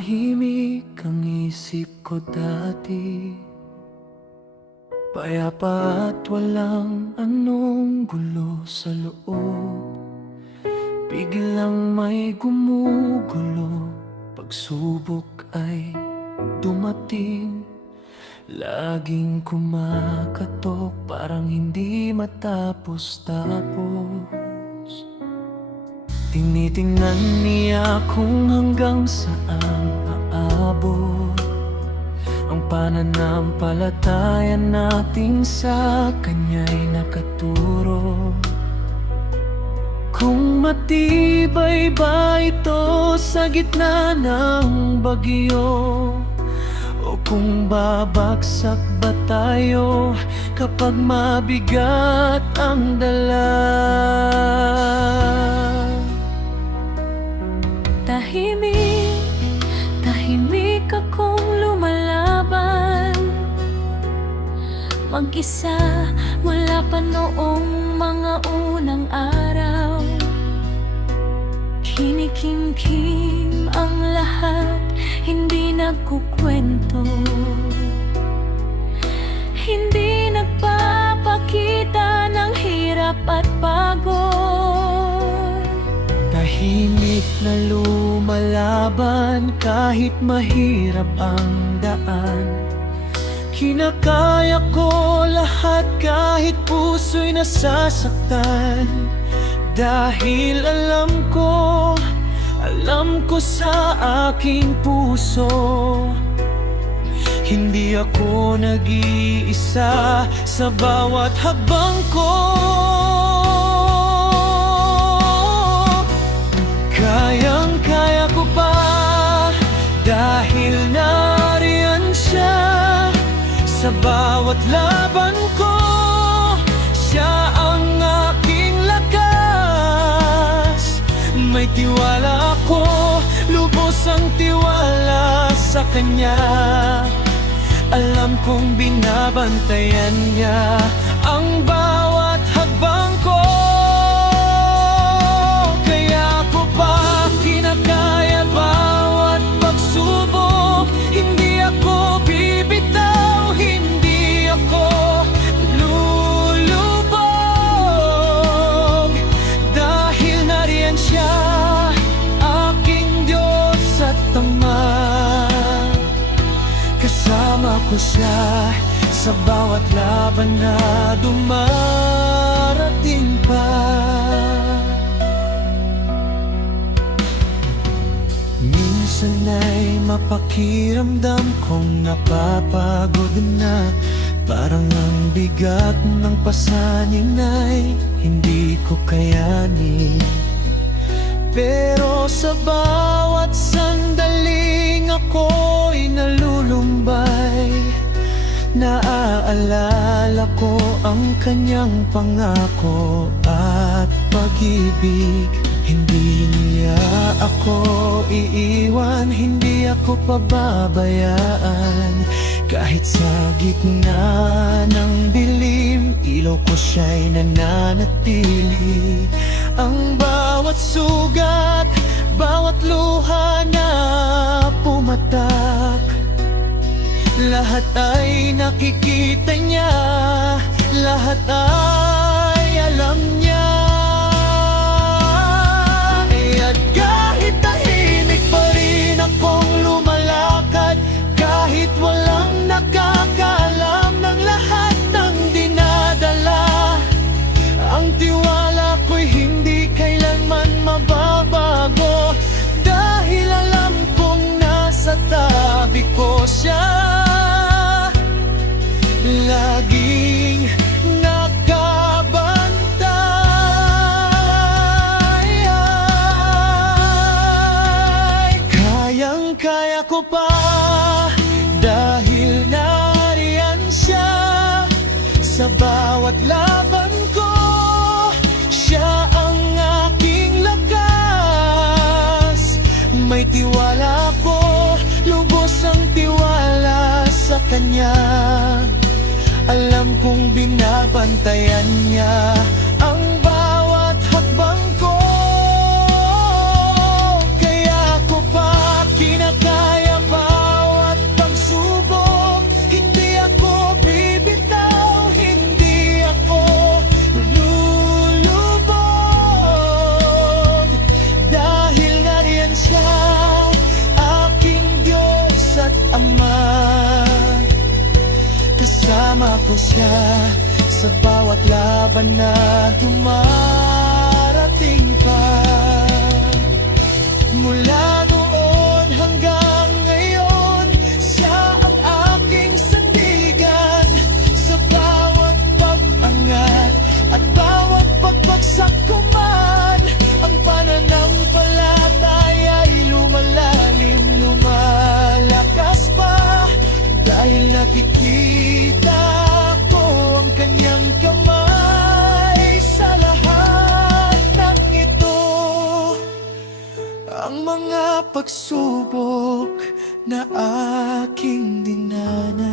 Tahimik ang isip ko dati, payapa at walang anong gulo sa loob. Biglang may gumugulo, pagsubok ay dumating. Laging kumakatok, parang hindi matapos-tapos. Tinitingnan niya kung hanggang saan aabot ang pananampalataya nating sa kanya'y nakaturo. Kung matibay ba ito sa gitna ng bagyo, o kung babagsak ba tayo kapag mabigat ang dala? Tahimik, tahimik akong lumalaban, mag-isa mula pa noong mga unang araw. Kinikimkim ang lahat, hindi nagkukwento, hindi nagpapakita ng hirap at pagod. Tahimik na lumalaban kahit mahirap ang daan. Kinakaya ko lahat kahit puso'y nasasaktan. Dahil alam ko sa aking puso, hindi ako nag-iisa sa bawat hakbang ko. Kayang-kaya ko pa dahil nariyan siya sa bawat laban ko. Siya ang aking lakas, may tiwala ako, lubos ang tiwala sa kanya. Alam kong binabantayan niya ang bawat hakbang ko. Kaya ko pa kinakaya bawat pagsubok. Hindi ako bibitaw, hindi ako lulubog. Dahil nariyan siya, aking Diyos at Ama. Kasama ko siya sa bawat laban na dumarating pa. Minsan ay mapakiramdam kong napapagod na, parang ang bigat ng pasanin ay hindi ko kayanin. Pero sa bawat sandaling ako'y nalulumbay, naaalala ko ang kanyang pangako at pag-ibig. Hindi niya ako iiwan, hindi ako pababayaan. Kahit sa gitna ng dilim, ilaw ko siya'y nananatili. Ang bawat sugat, bawat luha na pumatak, lahat ay nakikita niya, lahat ay alam niya. At kahit tahimik pa rin akong lumalakad, kahit walang nakakaalam ng lahat ng dinadala, ang tiwala ko'y hindi kailanman mababago. Dahil alam kong nasa tabi ko siya, laging nakabantay. Kayang-kaya ko pa dahil nariyan siya sa bawat laban ko. Siya ang aking lakas, may tiwala ko, lubos ang tiwala sa kanya. Alam kong binabantayan niya ang bawat hakbang ko. Kaya ko pa kinakaya siya sa bawat laban na dumarating pa. Mula noon hanggang ngayon, siya ang aking sandigan. Sa bawat pag-angat at bawat pagbagsak ko man, ang pananampalataya'y lumalalim, lumalakas pa. Dahil nakikita ko ang kanyang kamay sa lahat ng ito. Ang mga pagsubok na aking dinanan,